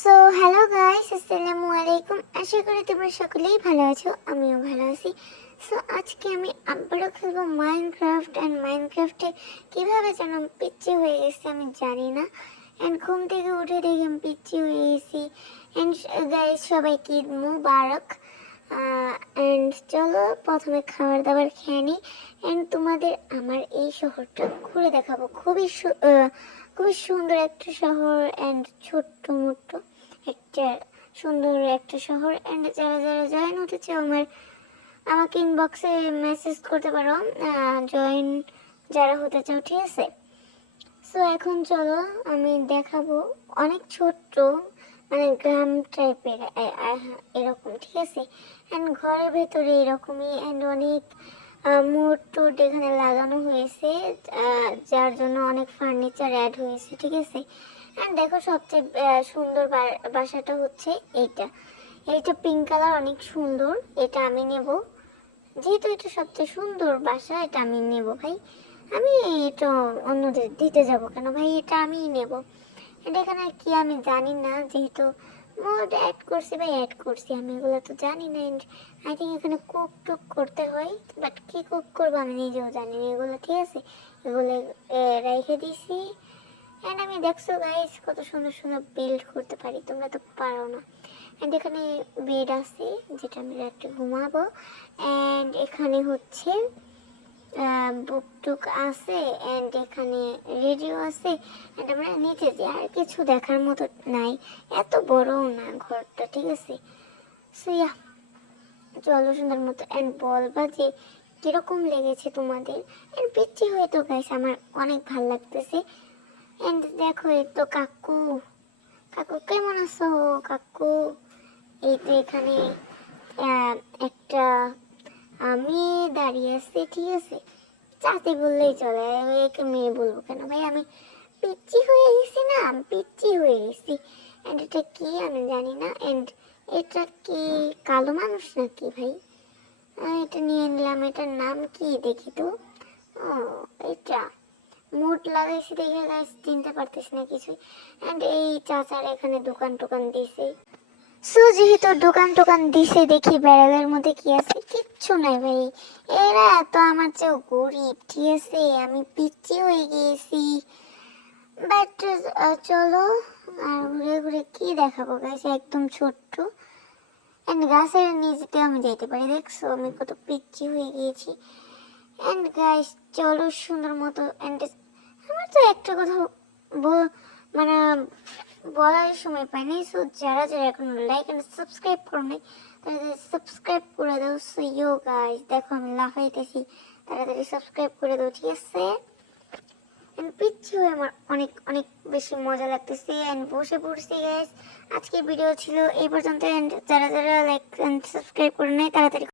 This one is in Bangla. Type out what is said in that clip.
সো হ্যালো গাইস, আসসালামু আলাইকুম। আশা করি তোমরা সকলেই ভালো আছো, আমিও ভালো আছি। সো আজকে আমি আবারও খেলবো মাইনক্রাফট। অ্যান্ড মাইনক্রাফটে কীভাবে যেন আমি পিচ্ছি হয়ে গেছি আমি জানি না। অ্যান্ড ঘুম থেকে উঠে দেখি আমি পিচ্ছি হয়ে গেছি। অ্যান্ড গাইস সবাইকে ঈদ মুবারক। অ্যান্ড চলো প্রথমে খাবার দাবার খেয়ে নিই। অ্যান্ড তোমাদের আমার এই শহরটা ঘুরে দেখাবো। খুবই সুন্দর একটা শহর অ্যান্ড ছোট্ট মোট্ট একটা সুন্দর একটা শহর। অ্যান্ড যারা যারা জয়েন হতে চাও আমাকে ইনবক্সে মেসেজ করতে পারো, জয়েন যারা হতে চাও, ঠিক আছে? সো এখন চলো আমি দেখাবো। অনেক ছোট্ট, মানে গ্রাম টাইপের এরকম, ঠিক আছে? অ্যান্ড ঘরের ভেতরে এরকমই। অ্যান্ড অনেক মোট টোট এখানে লাগানো হয়েছে, যার জন্য অনেক ফার্নিচার অ্যাড হয়েছে, ঠিক আছে? অ্যান্ড দেখো সবচেয়ে সুন্দর বাসাটা হচ্ছে এইটা। এইটা পিঙ্ক কালার, অনেক সুন্দর। এটা আমি নেব, যেহেতু এটা সবচেয়ে সুন্দর বাসা, এটা আমি নেব ভাই। আমি এটা অন্যদের দিতে যাব কেন ভাই, এটা আমিই নেব। এটা এখানে কি আমি জানি না, যেহেতু মোড অ্যাড করছি ভাই, অ্যাড করছি, আমি এগুলো তো জানি না। অ্যান্ড আই থিঙ্ক এখানে কুক টুক করতে হয়, বাট কি কুক করবো আমি নিজেও জানি না এগুলো, ঠিক আছে? এগুলো রেখে দিছি। অ্যান্ড আমি দেখছো গাইস কত সুন্দর সুন্দর বিল্ড করতে পারি, তোমরা তো পারো না। অ্যান্ড এখানে বেড আছে, যেটা আমি রাত্রে ঘুমাবো। অ্যান্ড এখানে হচ্ছে বুক টুক আছে। অ্যান্ড এখানে রেডিও আছে। অ্যান্ড আমরা নিচে যে আর কিছু দেখার মতো নাই, এত বড়ও না ঘরটা, ঠিক আছে? সুইয়া চলো সুন্দর মতো। অ্যান্ড বলবা যে কীরকম লেগেছে তোমাদের। অ্যান্ড পিচ্ছি হয়ে তো গাইস আমার অনেক ভালো লাগতেছে। এন্ড দেখো এই তো কাকু, কাকু কেমন আছো কাকু? এই তো এখানে একটা মেয়ে দাঁড়িয়ে আছে, ঠিক আছে? চাচি বললেই চলে, একে মেয়ে বলবো কেন ভাই? আমি পিচ্ছি হয়ে গেছি না, আমি পিচ্ছি হয়ে গেছি। এন্ড এটা কি আমি জানি না। এন্ড এটা কি কালো মানুষ নাকি ভাই? এটা নিয়ে নিলাম। এটার নাম কি দেখি তো। ও এটা মুড লাগাইছি দেখে গাছ চিনতে পারতেছি না কিছুই। অ্যান্ড এই চাচার এখানে দোকান টোকান দিছে। সো যেহেতু দোকান টোকান দিছে, দেখি ব্যারেলের মধ্যে কি আছে। কিচ্ছু নাই ভাই, এরা তো আমার চেয়েও গরিব, ঠিক আছে? আমি পিচ্ছি হয়ে গিয়েছি। বাট চলো আর ঘুরে ঘুরে কি দেখাবো গাছ, একদম ছোট্ট। অ্যান্ড গাছের নিচেতে আমি যাইতে পারি, দেখছো আমি কত পিচ্ছি হয়ে গিয়েছি। অ্যান্ড গাইস চলো সুন্দর মতো। অ্যান্ড আমার তো একটা কথা মানে বলার সময় পাইনি। সো যারা যারা এখন লাইক অ্যান্ড সাবস্ক্রাইব করো নাই, তারা সাবস্ক্রাইব করে দাও। সো ইউ গাইস দেখো আমি লাফাইতেছি, তাড়াতাড়ি সাবস্ক্রাইব করে দাও, ঠিক আছে? অ্যান্ড পিচ্ছি হয়ে আমার অনেক অনেক বেশি মজা লাগতেছে। অ্যান্ড বসে পড়ছি গাইস। আজকের ভিডিও ছিল এই পর্যন্ত। অ্যান্ড যারা যারা লাইক অ্যান্ড সাবস্ক্রাইব করে নেয় তাড়াতাড়ি